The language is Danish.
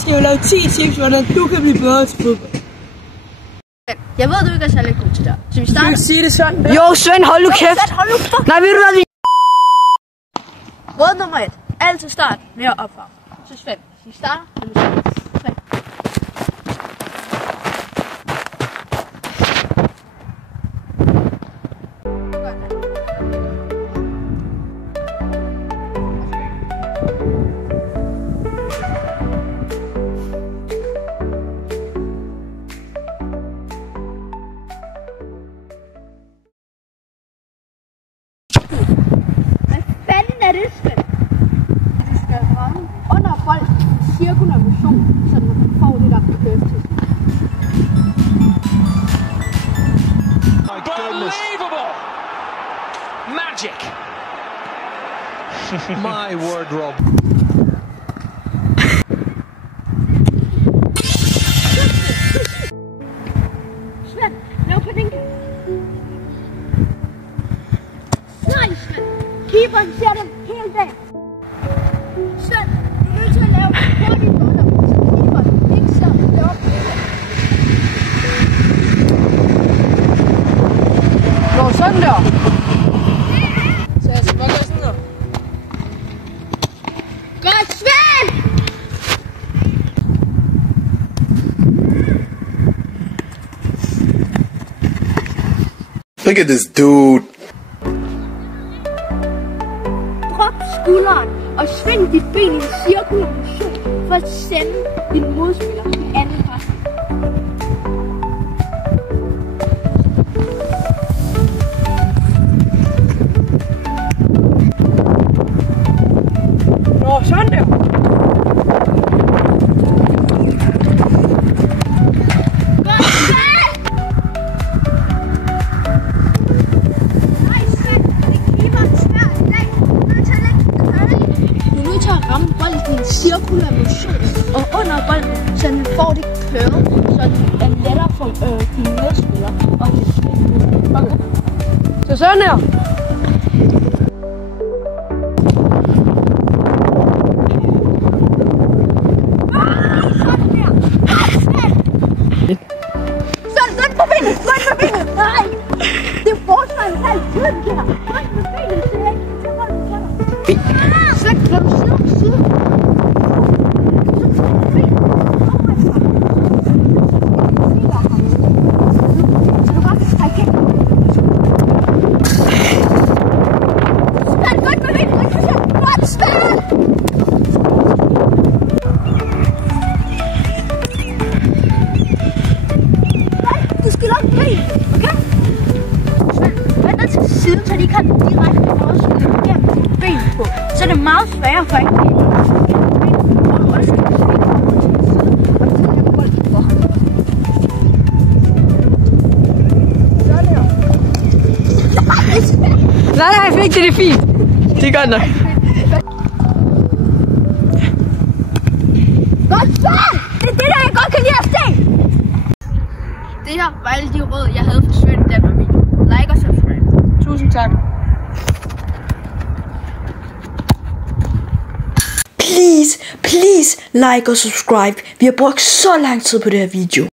skal jo lave 10 tips, hvordan du kan blive bedre til fodbold. Jeg ved, du ikke er særlig god til det. Så vi starter. Du kan sige det sådan. Jo, Svend, hold nu kæft. Hold nu fuck. Nej, ved du hvad vi... Råd nummer 1. Altid start med at opvarme. Så Svend, vi starter. Svend. Er det Svend? Du skal ramme under bolden i cirkulær motion, så du får det der curve til. Unbelievable! Magic! My word, Rob. Svend, lav på den. Nej, Svend. Keeperen ser dem hele dagen. Svend, du er nødt til at lave hurtigt under, så keeperen ikke ser det op. Nå, sådan der. Så jeg skal bare gøre sådan der. Godt, Svend! Look at this dude. Drop skulderen og sving dit ben i en cirkulær motion for at sende din modspiller i anden retning. Nå, sådan der. Godt, Svend! Nej, Svend, det giver en svær dag. Du er nødt til at lægge curly. Du er nødt til at ramme bolden i en cirkulær motion, og under bolden, så den får det curl, så den er lettere for dine medspillere og dit spil. Okay. Så sådan her. Sådan på benet! Sådan på benet! Nej! Det er forsvaret halvt tiden, det her! Sådan på benet, det er ikke til bolden til dig! Sådan, lad mig sidde på siden! Svend, godt på benet! Godt, Svend! Du skal nok blive, okay? Svend, vend dig til siden, så de kan direkte forskyde gennem dine ben på. Så er det meget sværere for ikke at og du også skal se til siden, og så kan bolden for ham. Sådan her. Nej, fik det er fint. Det er godt nok. Godt, Svend! Det er det der, jeg godt kan lide at se! Det her var alle de råd, jeg havde for Svend i den her video. Like og subscribe. Tusind tak. Please like og subscribe. Vi har brugt så lang tid på det her video.